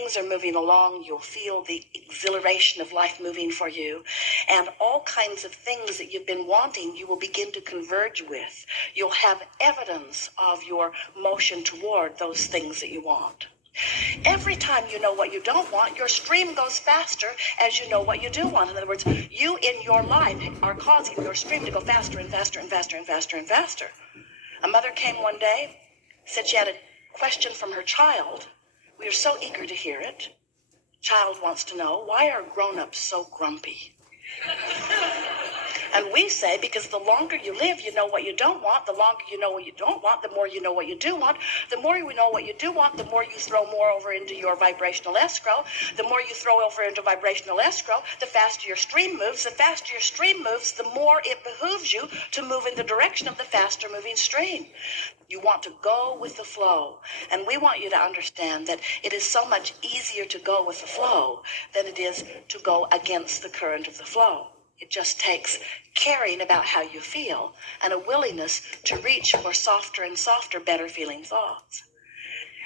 things are moving along, you'll feel the exhilaration of life moving for you. And all kinds of things that you've been wanting, you will begin to converge with. You'll have evidence of your motion toward those things that you want. Every time you know what you don't want, your stream goes faster as you know what you do want. In other words, you in your life are causing your stream to go faster and faster and faster and faster and faster. A mother came one day, said she had a question from her child. We are so eager to hear it. Child wants to know, why are grown-ups so grumpy? And we say, because the longer you live, you know what you don't want. The longer you know what you don't want, the more you know what you do want. The more you know what you do want, the more you throw more over into your vibrational escrow. The more you throw over into vibrational escrow, the faster your stream moves. The faster your stream moves, the more it behooves you to move in the direction of the faster moving stream. You want to go with the flow. And we want you to understand that it is so much easier to go with the flow than it is to go against the current of the flow. It just takes caring about how you feel and a willingness to reach for softer and softer, better feeling thoughts.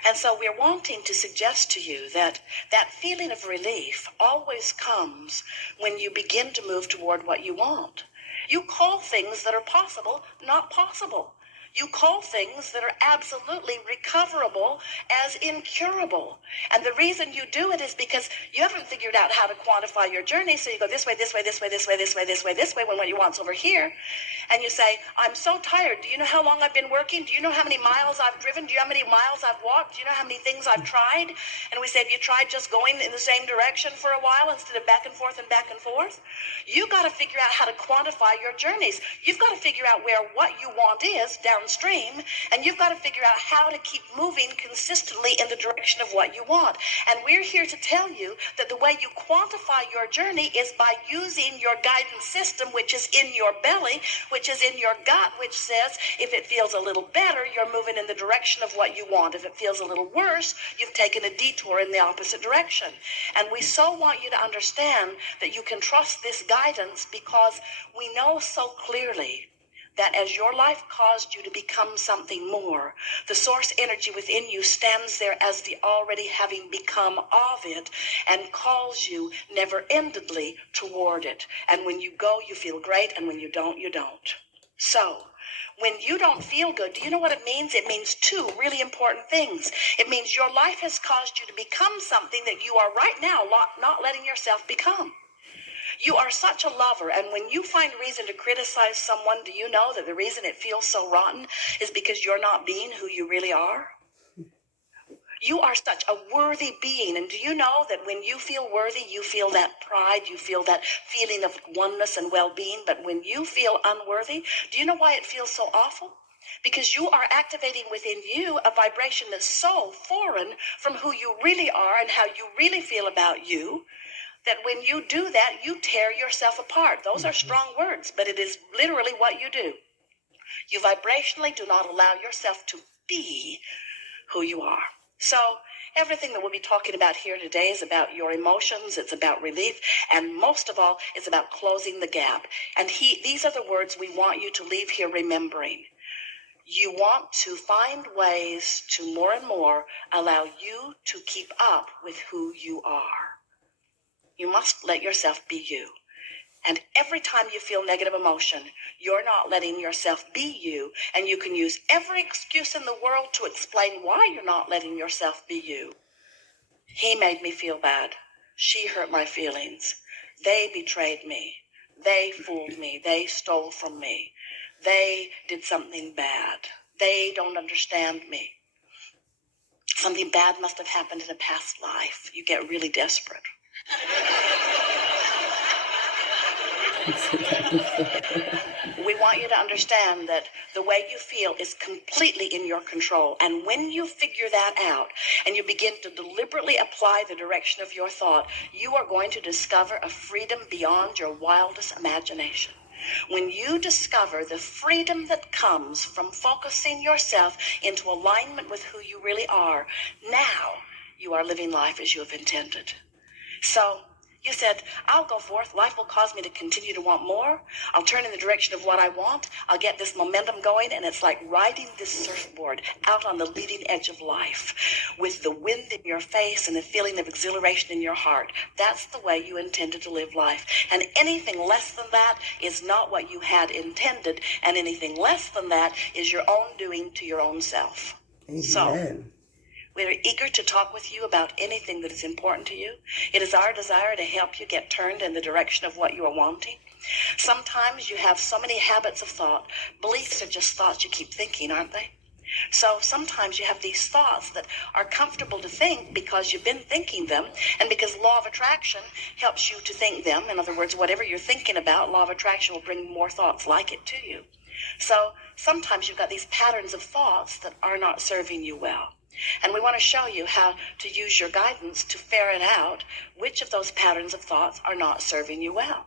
And so we're wanting to suggest to you that that feeling of relief always comes when you begin to move toward what you want. You call things that are possible not possible. You call things that are absolutely recoverable as incurable. And the reason you do it is because you haven't figured out how to quantify your journey. So you go this way, this way, this way, this way, this way, this way, this way, when what you want's over here. And you say, I'm so tired. Do you know how long I've been working? Do you know how many miles I've driven? Do you know how many miles I've walked? Do you know how many things I've tried? And we say, have you tried just going in the same direction for a while instead of back and forth and back and forth? You got to figure out how to quantify your journeys. You've got to figure out where what you want is downstream, and you've got to figure out how to keep moving consistently in the direction of what you want. And we're here to tell you that the way you quantify your journey is by using your guidance system, which is in your belly, which is in your gut, which says if it feels a little better, you're moving in the direction of what you want. If it feels a little worse, you've taken a detour in the opposite direction. And we so want you to understand that you can trust this guidance, because we know so clearly that as your life caused you to become something more, the source energy within you stands there as the already having become of it and calls you never-endedly toward it. And when you go, you feel great, and when you don't, you don't. So, when you don't feel good, do you know what it means? It means two really important things. It means your life has caused you to become something that you are right now not letting yourself become. You are such a lover, and when you find reason to criticize someone, do you know that the reason it feels so rotten is because you're not being who you really are? You are such a worthy being, and do you know that when you feel worthy, you feel that pride, you feel that feeling of oneness and well-being, but when you feel unworthy, do you know why it feels so awful? Because you are activating within you a vibration that's so foreign from who you really are and how you really feel about you, that when you do that, you tear yourself apart. Those are strong words, but it is literally what you do. You vibrationally do not allow yourself to be who you are. So everything that we'll be talking about here today is about your emotions. It's about relief. And most of all, it's about closing the gap. And these are the words we want you to leave here remembering. You want to find ways to more and more allow you to keep up with who you are. You must let yourself be you. And every time you feel negative emotion, you're not letting yourself be you. And you can use every excuse in the world to explain why you're not letting yourself be you. He made me feel bad. She hurt my feelings. They betrayed me. They fooled me. They stole from me. They did something bad. They don't understand me. Something bad must have happened in a past life. You get really desperate. We want you to understand that the way you feel is completely in your control. And when you figure that out and you begin to deliberately apply the direction of your thought, you are going to discover a freedom beyond your wildest imagination. When you discover the freedom that comes from focusing yourself into alignment with who you really are, now you are living life as you have intended. So You said, I'll go forth. Life will cause me to continue to want more. I'll turn in the direction of what I want. I'll get this momentum going. And it's like riding this surfboard out on the leading edge of life with the wind in your face and the feeling of exhilaration in your heart. That's the way you intended to live life. And anything less than that is not what you had intended. And anything less than that is your own doing to your own self. Amen. So, we are eager to talk with you about anything that is important to you. It is our desire to help you get turned in the direction of what you are wanting. Sometimes you have so many habits of thought. Beliefs are just thoughts you keep thinking, aren't they? So sometimes you have these thoughts that are comfortable to think because you've been thinking them, and because law of attraction helps you to think them. In other words, whatever you're thinking about, law of attraction will bring more thoughts like it to you. So sometimes you've got these patterns of thoughts that are not serving you well. And we want to show you how to use your guidance to ferret out which of those patterns of thoughts are not serving you well.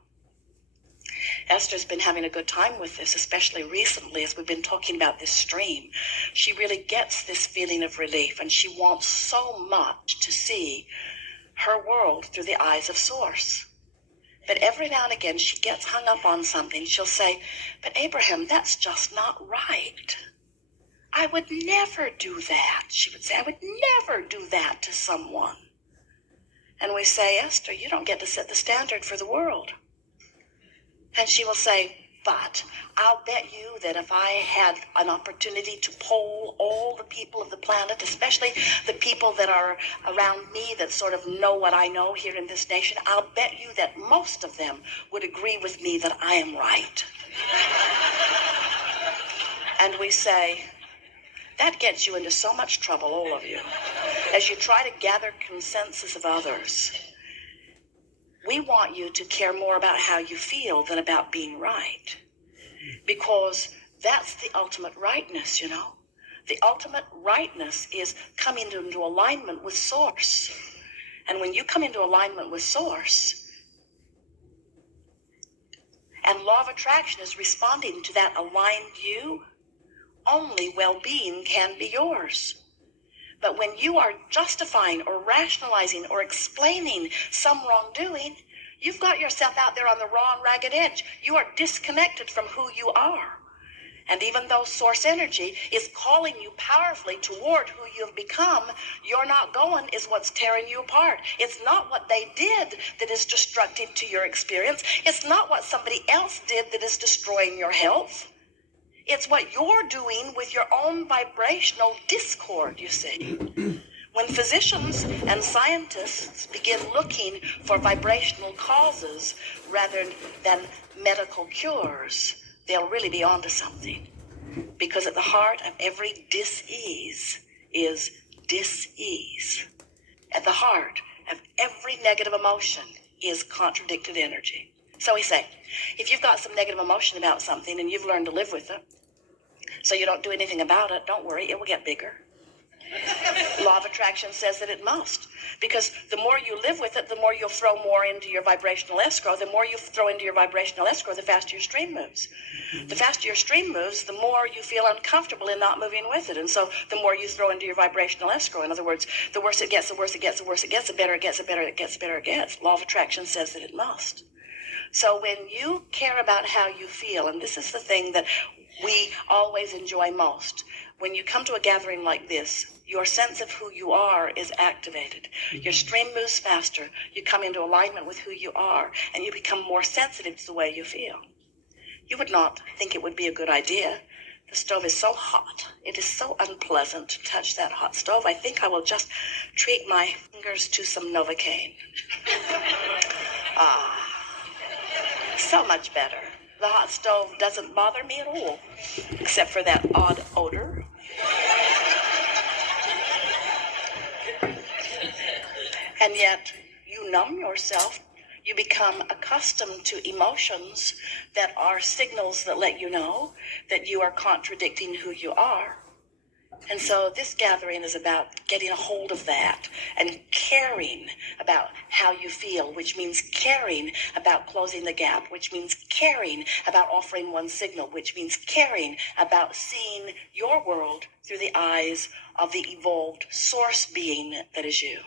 Esther's been having a good time with this, especially recently as we've been talking about this stream. She really gets this feeling of relief, and she wants so much to see her world through the eyes of Source. But every now and again she gets hung up on something. She'll say, but Abraham, that's just not right. I would never do that. She would say, I would never do that to someone. And we say, Esther, you don't get to set the standard for the world. And she will say, but I'll bet you that if I had an opportunity to poll all the people of the planet, especially the people that are around me that sort of know what I know here in this nation, I'll bet you that most of them would agree with me that I am right. And we say, that gets you into so much trouble, all of you, as you try to gather consensus of others. We want you to care more about how you feel than about being right, because that's the ultimate rightness, you know. The ultimate rightness is coming into alignment with Source. And when you come into alignment with Source, and law of attraction is responding to that aligned you, only well-being can be yours. But when you are justifying or rationalizing or explaining some wrongdoing, you've got yourself out there on the raw and ragged edge. You are disconnected from who you are. And even though Source energy is calling you powerfully toward who you've become, you're not going is what's tearing you apart. It's not what they did that is destructive to your experience. It's not what somebody else did that is destroying your health. It's what you're doing with your own vibrational discord, you see. When physicians and scientists begin looking for vibrational causes rather than medical cures, they'll really be onto something. Because at the heart of every dis-ease is dis-ease. At the heart of every negative emotion is contradicted energy. So we say, if you've got some negative emotion about something and you've learned to live with it, so you don't do anything about it, don't worry, it will get bigger. Law of attraction says that it must, because the more you live with it, the more you'll throw more into your vibrational escrow. The more you throw into your vibrational escrow, the faster your stream moves. The faster your stream moves, the more you feel uncomfortable in not moving with it. And so the more you throw into your vibrational escrow, in other words, the worse it gets, the worse it gets, the worse it gets, the better it gets, the better it gets, the better it gets. Law of attraction says that it must. So when you care about how you feel, and this is the thing that we always enjoy most, when you come to a gathering like this, your sense of who you are is activated. Your stream moves faster. You come into alignment with who you are, and you become more sensitive to the way you feel. You would not think it would be a good idea. The stove is so hot. It is so unpleasant to touch that hot stove. I think I will just treat my fingers to some Novocaine. So much better. The hot stove doesn't bother me at all, except for that odd odor. And yet, you numb yourself. You become accustomed to emotions that are signals that let you know that you are contradicting who you are. And so this gathering is about getting a hold of that and caring about how you feel, which means caring about closing the gap, which means caring about offering one signal, which means caring about seeing your world through the eyes of the evolved Source being that is you.